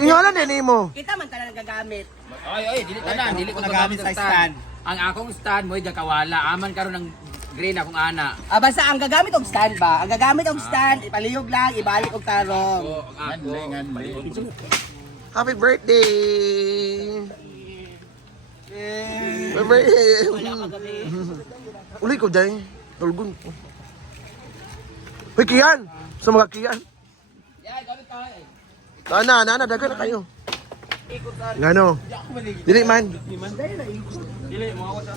Ingalan din mo. Kita man tanan gagamit. Ay, dili tanan, dili ko gagamit sa stand. Ang akong stand mo kawala, aman karon ng green akong ana. Basta ang gagamit og stand ba? Ang gagamit og stand, ipaliyog lang, ibalik og tarong. Oo, ang ako. Happy birthday! Happy birthday! Uli ko dyan. Tulgun ko. Hoy, Kian! Sa mga Kian. Nana, dagan na kayo. Ngano? Dili man. Dili mo ako sa.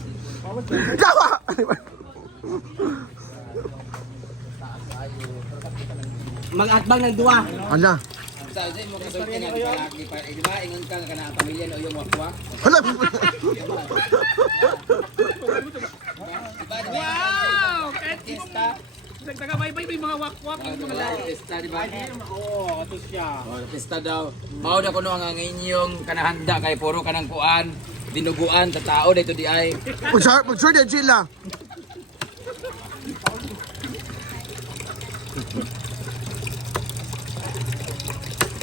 Dawa! Mag-atbang ng duwa. Hala. Sa mo kasulti nga palagi pa. Di ba ingon ka kana pamilya no yung wakwa? Hala! Wow! Artista. Nagtagabaybay may mga wakwak. Artista di ba? Oo, ato siya. Oh, artista daw. Mao na kuno ang inyong kanahanda kay puro kanang kuan, dinuguan sa tao dito di ay. Mag-sure din sila.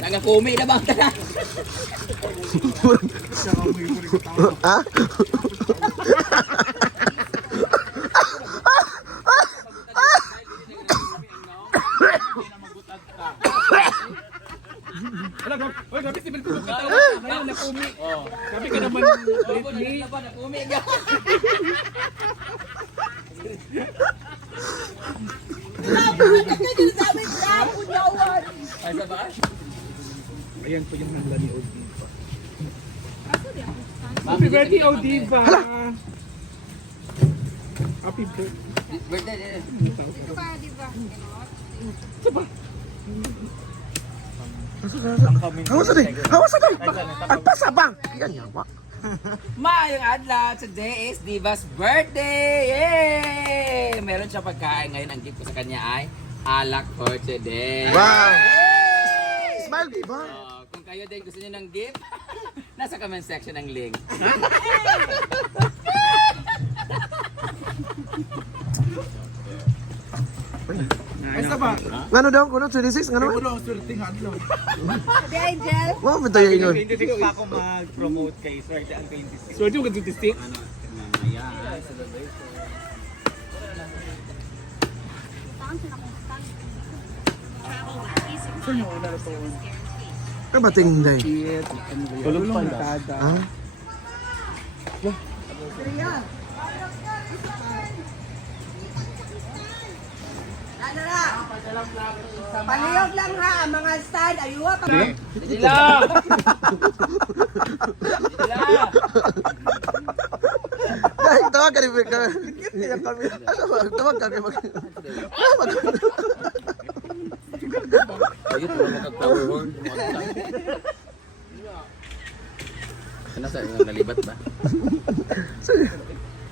Nangakumi na ba ang tanan? Ha? Grabe si Bilko katawa. Ngayon nakumi. Grabe ka naman. Nakumi ka. Ay sa ba? Ayan po yung nangla ni Odiva. Happy birthday, Odiva! Happy birthday. Birthday. Hawas na din! Hawas na din! Agpasabang! Yan yawa. Mayong adlaw, today is Diva's birthday! Yay! Meron siya pagkain ngayon. Ang gift ko sa kanya ay alak for today. Wow! Smile, di ba? Kung kayo din gusto niyo ng gift, nasa comment section ang link. Ay, saba. Ngano daw? Kuno 26? Ngano? Puro swerte nga adlaw. Sabi Angel. Wow, bitayo ingon. 26 pa ako mag-promote kay Swerte ang 26. Swerte mo ka 26? Saan yung una na to? Ano ba tingin day? Tulog pa na. Ha? Ano na? Paliyog lang ha, ang mga stand. Ayuwa pa. Sila! Sila! Dahil tawag ka rin ka. Ano ba? Tawag ka rin. Ayun, wala mag-flower horn. Ano sa nalibat ba?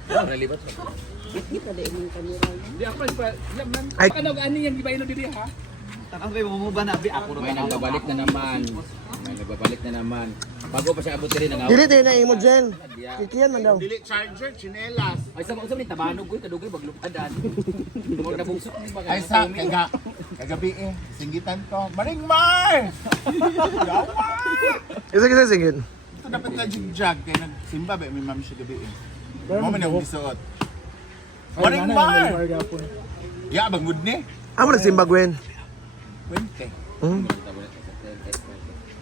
Nalibat ba? Di ako pa. Ay. Ano ani yan di ba ino diri ha? Tapos may bumuba na, ako May nagbabalik na naman. May nagbabalik na naman. Bago pa siya abot rin ang Dili din na imo dyan. Kikiyan man daw. Dili charger, chinelas. Ay sa mga ni tabanog ko kadugoy baglupadan. Tumog na bungsok ni baga. Ay sa kagabi singgitan ko. Maring Mar! Yawa! Isa sige. Ito dapat ka jigjag kaya nagsimba ba may mami siya gabi. Mo man yung isuot. Maring Mar! Ya bangud ni. Amo nagsimba Gwen. Wente. Hmm?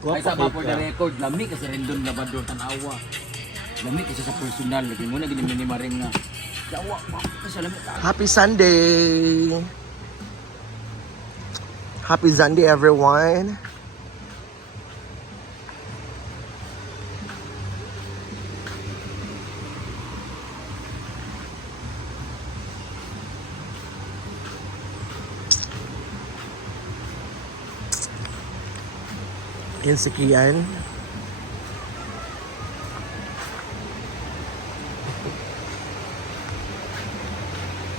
Ay sa ba for the record, lami kasi rendon na ba doon tanawa. Lami kasi sa personal, lagi mo na gini ni Maring nga. Yawa pa kasi lami ka. Happy Sunday! Happy Sunday everyone! Yan si Kian.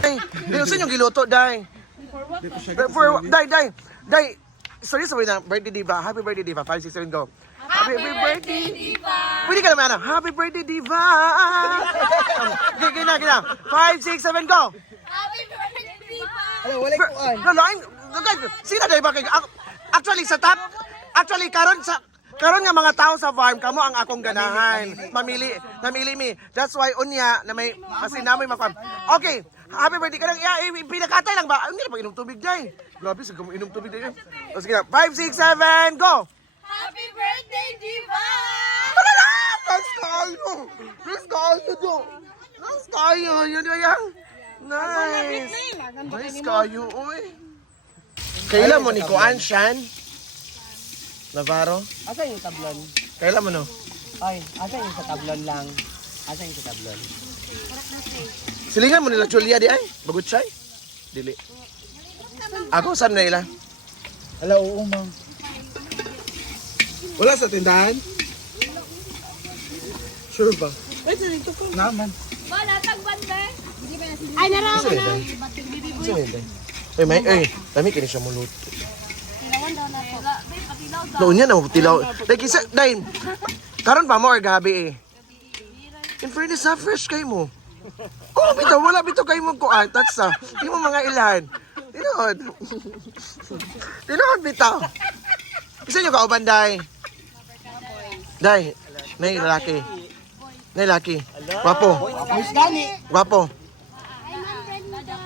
Ay, saan yung giluto, Day? Day. Sorry na, birthday diva. Happy birthday diva. 5, 6, 7, go. Happy birthday diva. Pwede ka naman, happy birthday diva. Gina. 5, 6, 7, go. Happy birthday, Diva! Ano, wala kuan. No, lain. Sino Day ba kay actually sa top? Actually karon sa karon nga mga tao sa farm, kamo ang akong ganahan. Namili mi. That's why unya na may masinamoy makuan. Okay, happy birthday ka lang. Pinakatay lang ba? Hindi pa inom tubig day. Grabe, sige mo inom tubig day. O sige na, 5, 6, 7, go! Happy birthday, Diva! Let's go! Let's go! Yun yan. Nice. Nice kayo, uy. Kailan mo ni Kuan, Shan? Navarro? Asa yung tablon? Kailan mo no? Ay, asa yung sa tablon lang? Asa yung sa tablon? Silingan mo nila Julia di ay? Bagot siya? Dili. Ako, saan na ila? Ala, oo, mang. Wala sa tindahan? Sure ba? Naman. Ay, naraw Saan na? Saan na? Ay, may, dami kini siya muluto. Tilawan daw na to. Noon niya na, tilaw. Like, isa, dahil, karon pa mo or gabi eh. In fairness ha, fresh kayo mo. Oh, bitaw, wala bitaw kayo mo kuan. That's hindi mo mga ilahan. Tinood. Tinood bitaw. Isa nyo kauban, Day. Day, may lalaki. May lalaki. Wapo. Ayos gani! Wapo. Ay, man, friend mo daw.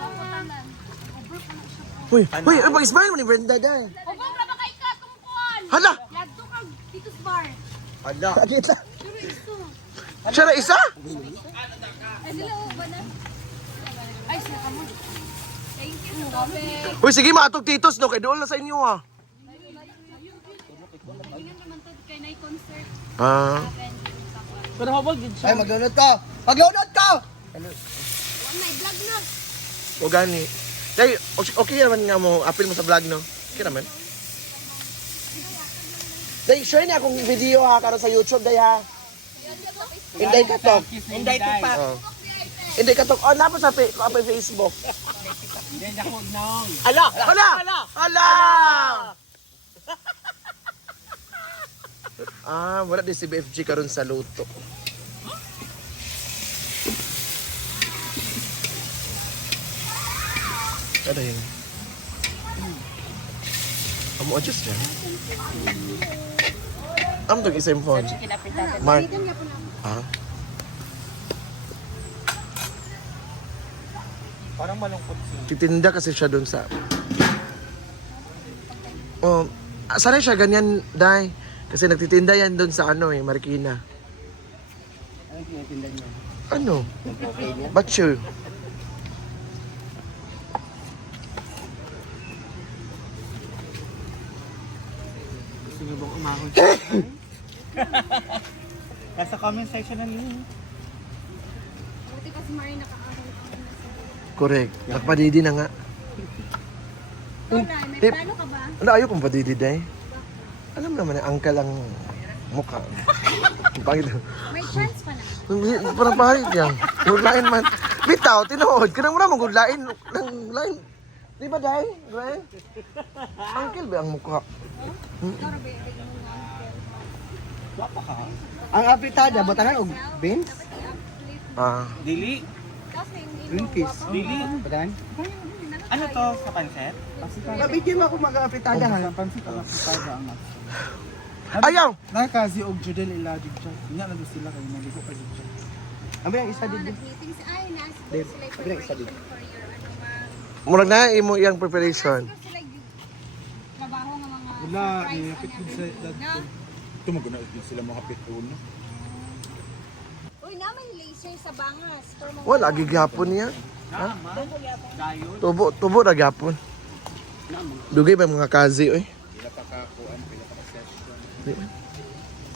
Uy, ano pag-smile mo ni Brenda, Day? Huwag na ba kay katungkuan? Hala! Ladto kag Tito's Bar. Kita. Pero ito. Siya na isa? Ay, sila ba na? Ay, sila ka mo. Thank you, Kobe. Uy, sige maatog titos, no? Kaya doon na sa inyo, ha? Tingnan naman to kay na concert. Pero habag yun siya. Ay, maglunod ka! Maglunod ka! One night vlog na. O gani. Day, okay naman nga mo, appeal mo sa vlog, no? Okay naman. Day, share niya akong video ha, karon sa YouTube, Day ha. Inday Katok. Inday tipa. Oh. Inday Katok. Oh, napos sa Facebook. Yan ako nang. Ala! Ala! Ala! Wala din si BFG karon sa luto. Ano yun? Amo adjust yan. Amo tong isang phone. Mark. Parang malungkot siya. Titinda kasi siya doon sa... Oh, sanay siya ganyan, Day. Kasi nagtitinda yan doon sa Marikina. Ano tinitindan niya? Ano? Batcho. Gusto niyo bang umahon? Nasa comment section na niyo. Buti kasi Mari nakaahon. Correct. Nagpadidi na nga. Wala, may Tip. plano ka ba? Ano, ayaw kong padidi, Day. Alam naman, angkal ang mukha. Pangit. May chance pa na. Parang pahit yan. Gudlain man. Bitaw, tinood. Kanang muna mong gudlain. Nang lain. Di ba, Day? Gudlain? Angkal ba ang mukha? Ang apritada, batangan og beans? Dili. Green peas. Dili. Batangan? Ano to sa panset? Mabigyan mo ako mag-apritada ha. Pansit ang apritada ang Ayaw! Nakazi og judel iladig siya. Nya na sila kay naligo pa dito. Ang ang isa din. Nag-meeting si Ay, nasa Dave, sila yung sabi na isa din. preparation for your ano ba? Murag na imo yung preparation. Sila yung trabaho ng mga Wala, surprise, eh, kapit ano. sa Na? tumaguna sila mga kapit uno. Uy, naman laser sa bangas. For mga Wala, gigapon niya. Tubo na gapon. Dugay ba mga kazi, oy? Pila pa ka kuan, pila pa ka session.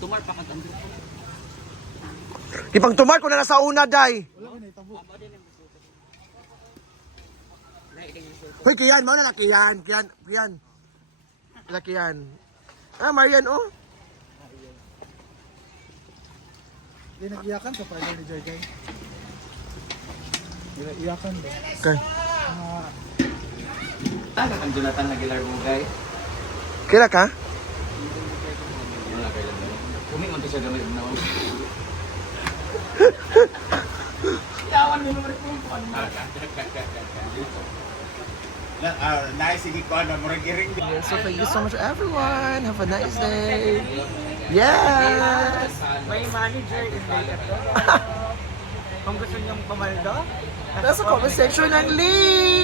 Tumar pa ka Andrew. Ipang tumar ko na nasa una, Day. Hoy, kiyan, mo na kiyan. Kiyan. Kiyan. Marian, oh. Di nag-iyakan sa partner ni Joy Guy. Di nag-iyakan ba? Okay. Ang Jonathan Aguilar mo, guys. Kira ka? Wala kayo lang. Kumi man to siya gamit na. Yawan mo naman po. Nice, sige ko na, murag iring. So thank you so much, everyone. Have a nice day. Yes! May manager in Decathlon. Kung gusto niyong pumaldo, Nasa comment section ng link!